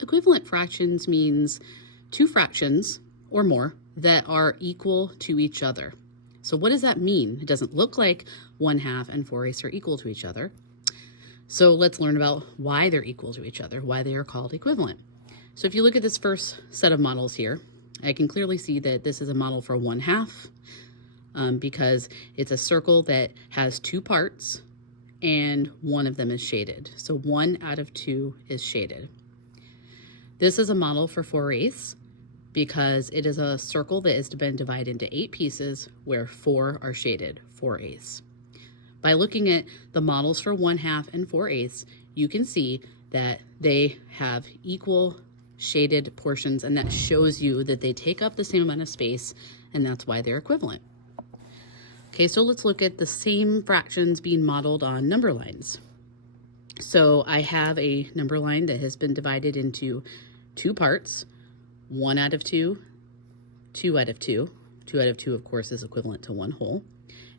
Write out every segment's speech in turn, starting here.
Equivalent fractions means two fractions or more that are equal to each other. So what does that mean? It doesn't look like 1/2 and 4/8 are equal to each other. So let's learn about why they're equal to each other, why they are called equivalent. So if you look at this first set of models here, I can clearly see that this is a model for 1/2 because it's a circle that has two parts and one of them is shaded. So 1 out of 2 is shaded. This is a model for 4/8 because it is a circle that is been divided into 8 pieces where 4 are shaded, 4/8. By looking at the models for 1/2 and 4/8, you can see that they have equal shaded portions, and that shows you that they take up the same amount of space, and that's why they're equivalent. Okay, so let's look at the same fractions being modeled on number lines. So I have a number line that has been divided into 2 parts, 1 out of 2, 2 out of 2. 2 out of 2, of course, is equivalent to 1 whole.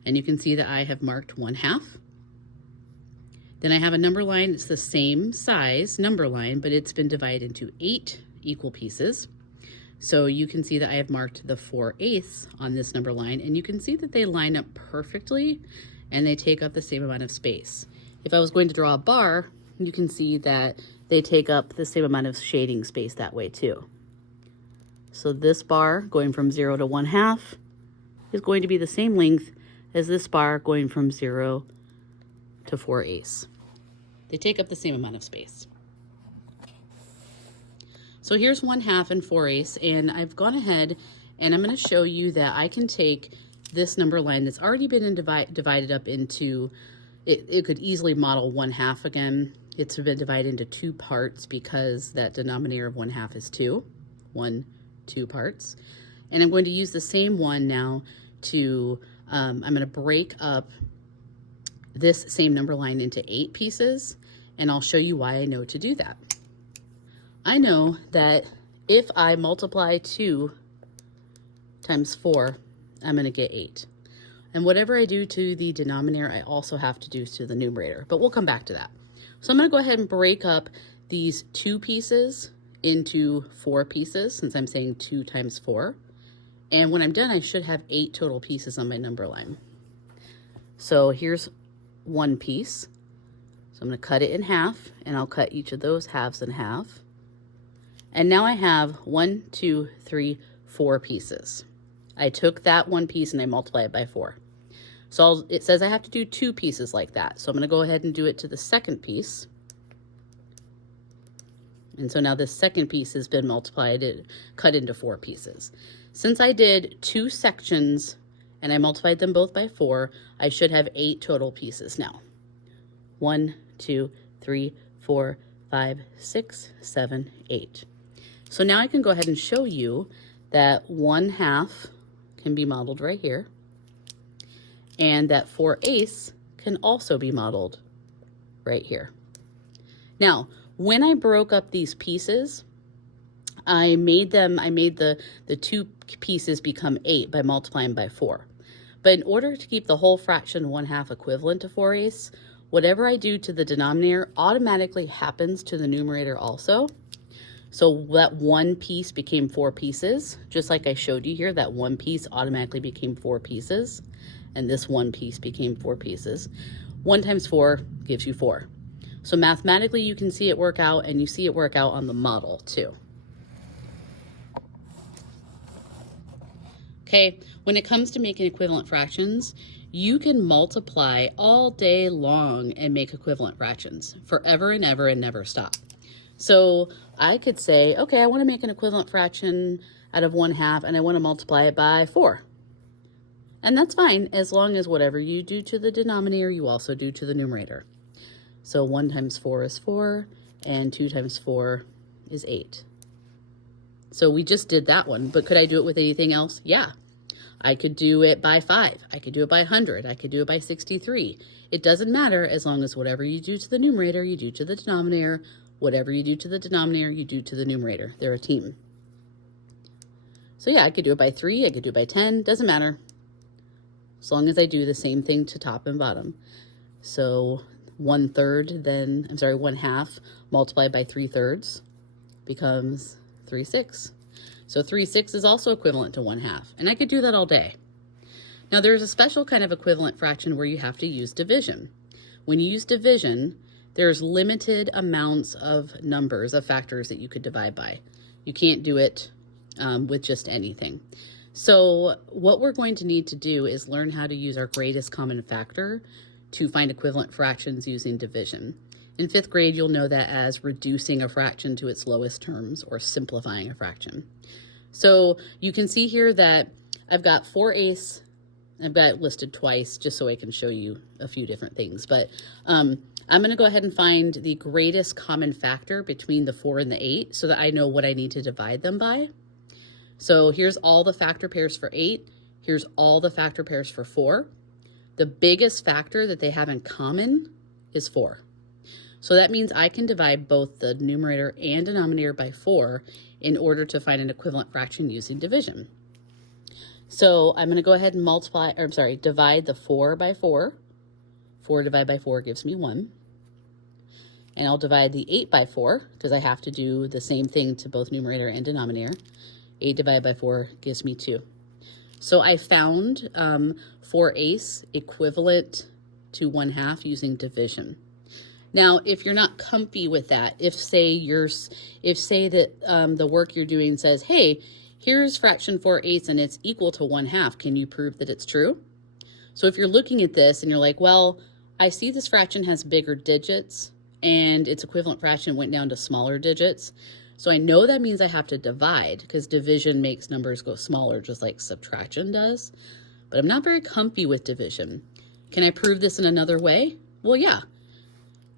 And you can see that I have marked 1/2. Then I have a number line. It's the same size number line, but it's been divided into 8 equal pieces. So you can see that I have marked the 4/8 on this number line, and you can see that they line up perfectly and they take up the same amount of space. If I was going to draw a bar, you can see that they take up the same amount of shading space that way too. So this bar going from 0 to 1/2 is going to be the same length as this bar going from 0 to 4/8. They take up the same amount of space. So here's 1/2 and 4/8, and I've gone ahead and I'm going to show you that I can take this number line that's already been divided up into, it could easily model 1/2 again. It's been divided into 2 parts because that denominator of 1/2 is 2, 2 parts. And I'm going to use the same one now to, I'm going to break up this same number line into 8 pieces, and I'll show you why I know to do that. I know that if I multiply 2 times 4, I'm going to get 8. And whatever I do to the denominator, I also have to do to the numerator, but we'll come back to that. So I'm going to go ahead and break up these 2 pieces into 4 pieces, since I'm saying 2 times 4. And when I'm done, I should have 8 total pieces on my number line. So here's 1 piece. So I'm going to cut it in half, and I'll cut each of those halves in half. And now I have 1, 2, 3, 4 pieces. I took that 1 piece and I multiplied it by 4. So it says I have to do 2 pieces like that. So I'm going to go ahead and do it to the second piece. And so now this second piece has been multiplied, cut into 4 pieces. Since I did 2 sections and I multiplied them both by 4, I should have 8 total pieces now. 1, 2, 3, 4, 5, 6, 7, 8. So now I can go ahead and show you that 1/2 can be modeled right here, and that 4/8 can also be modeled right here. Now, when I broke up these pieces, I made the 2 pieces become 8 by multiplying by 4. But in order to keep the whole fraction 1/2 equivalent to 4/8, whatever I do to the denominator automatically happens to the numerator also. So that 1 piece became 4 pieces, just like I showed you here, that 1 piece automatically became 4 pieces, and this 1 piece became 4 pieces. 1 times 4 gives you 4. So mathematically you can see it work out, and you see it work out on the model too. Okay, when it comes to making equivalent fractions, you can multiply all day long and make equivalent fractions forever and ever and never stop. So I could say, okay, I want to make an equivalent fraction out of 1/2 and I want to multiply it by 4. And that's fine, as long as whatever you do to the denominator, you also do to the numerator. So 1 times 4 is 4, and 2 times 4 is 8. So we just did that one, but could I do it with anything else? Yeah. I could do it by 5. I could do it by 100. I could do it by 63. It doesn't matter, as long as whatever you do to the numerator, you do to the denominator. Whatever you do to the denominator, you do to the numerator. They're a team. So yeah, I could do it by 3. I could do it by 10. Doesn't matter, as long as I do the same thing to top and bottom. So 1/3, then, I'm sorry, 1/2 multiplied by 3/3 becomes 3/6. So 3/6 is also equivalent to 1/2. And I could do that all day. Now there's a special kind of equivalent fraction where you have to use division. When you use division, there's limited amounts of numbers, of factors that you could divide by. You can't do it with just anything. So what we're going to need to do is learn how to use our greatest common factor to find equivalent fractions using division. In 5th grade, you'll know that as reducing a fraction to its lowest terms or simplifying a fraction. So you can see here that I've got 4/8. I've got it listed twice just so I can show you a few different things. But I'm going to go ahead and find the greatest common factor between the 4 and the 8 so that I know what I need to divide them by. So here's all the factor pairs for 8. Here's all the factor pairs for 4. The biggest factor that they have in common is 4. So that means I can divide both the numerator and denominator by 4 in order to find an equivalent fraction using division. So I'm going to go ahead and divide the 4 by 4. 4 divided by 4 gives me 1. And I'll divide the 8 by 4 because I have to do the same thing to both numerator and denominator. 8 divided by 4 gives me 2. So I found 4/8 equivalent to 1/2 using division. Now, if you're not comfy with that, if say that the work you're doing says, hey, here's fraction 4/8 and it's equal to 1/2, can you prove that it's true? So if you're looking at this and you're like, well, I see this fraction has bigger digits and its equivalent fraction went down to smaller digits. So I know that means I have to divide because division makes numbers go smaller just like subtraction does. But I'm not very comfy with division. Can I prove this in another way? Well, yeah.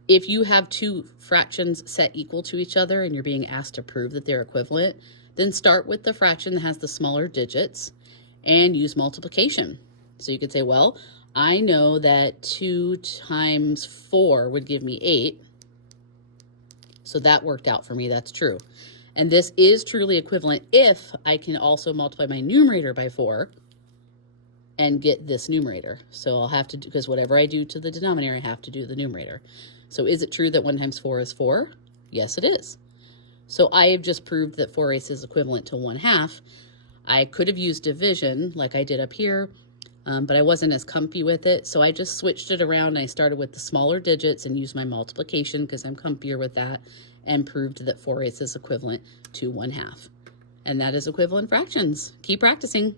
If you have two fractions set equal to each other and you're being asked to prove that they're equivalent, then start with the fraction that has the smaller digits and use multiplication. So you could say, well, I know that 2 times 4 would give me 8. So that worked out for me, that's true. And this is truly equivalent if I can also multiply my numerator by 4 and get this numerator. So I'll have to do, because whatever I do to the denominator, I have to do the numerator. So is it true that 1 times 4 is 4? Yes, it is. So I have just proved that 4/8 is equivalent to 1/2. I could have used division like I did up here, but I wasn't as comfy with it. So I just switched it around. I started with the smaller digits and used my multiplication because I'm comfier with that and proved that 4/8 is equivalent to 1/2. And that is equivalent fractions. Keep practicing.